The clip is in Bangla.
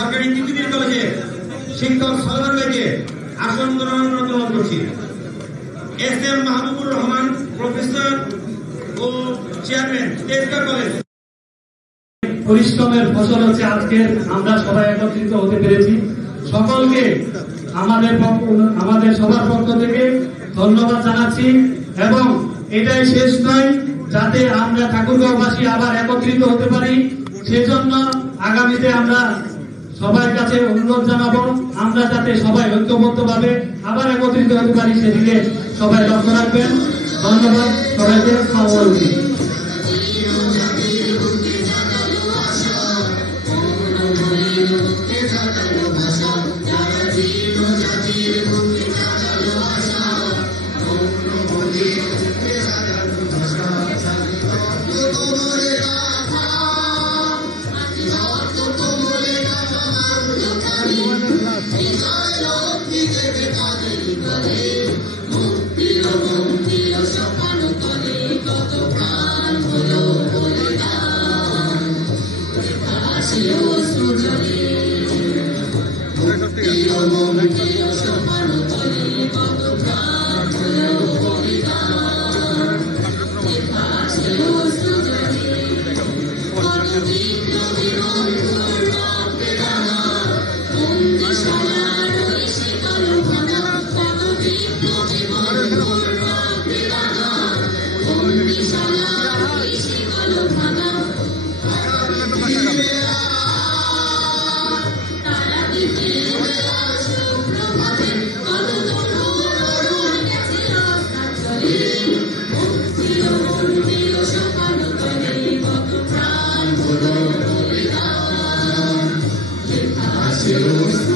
সরকারি তৃতীয় কলেজে শিক্ষক সরদার ভাইকে আসন গ্রহণ করছি। S M Mahbubur Rahman professor ও চেয়ারম্যান তেজগাঁ কলেজ। পরিশ্রমের ফসল হচ্ছে আজকে আমরা সবাই একত্রিত হতে পেরেছি। সকলকে আমাদের সবার পক্ষ থেকে ধন্যবাদ জানাচ্ছি এবং এটাই শেষ নয়, যাতে আমরা ঠাকুরগাঁওবাসী আবার একত্রিত হতে পারি সেজন্য আগামীতে আমরা সবার কাছে অনুরোধ জানাবো, আমরা যাতে সবাই ঐক্যবদ্ধভাবে আবার একত্রিত হতে পারি সেদিকে সবাই লক্ষ্য রাখবেন। ধন্যবাদ সবাইকে। Deus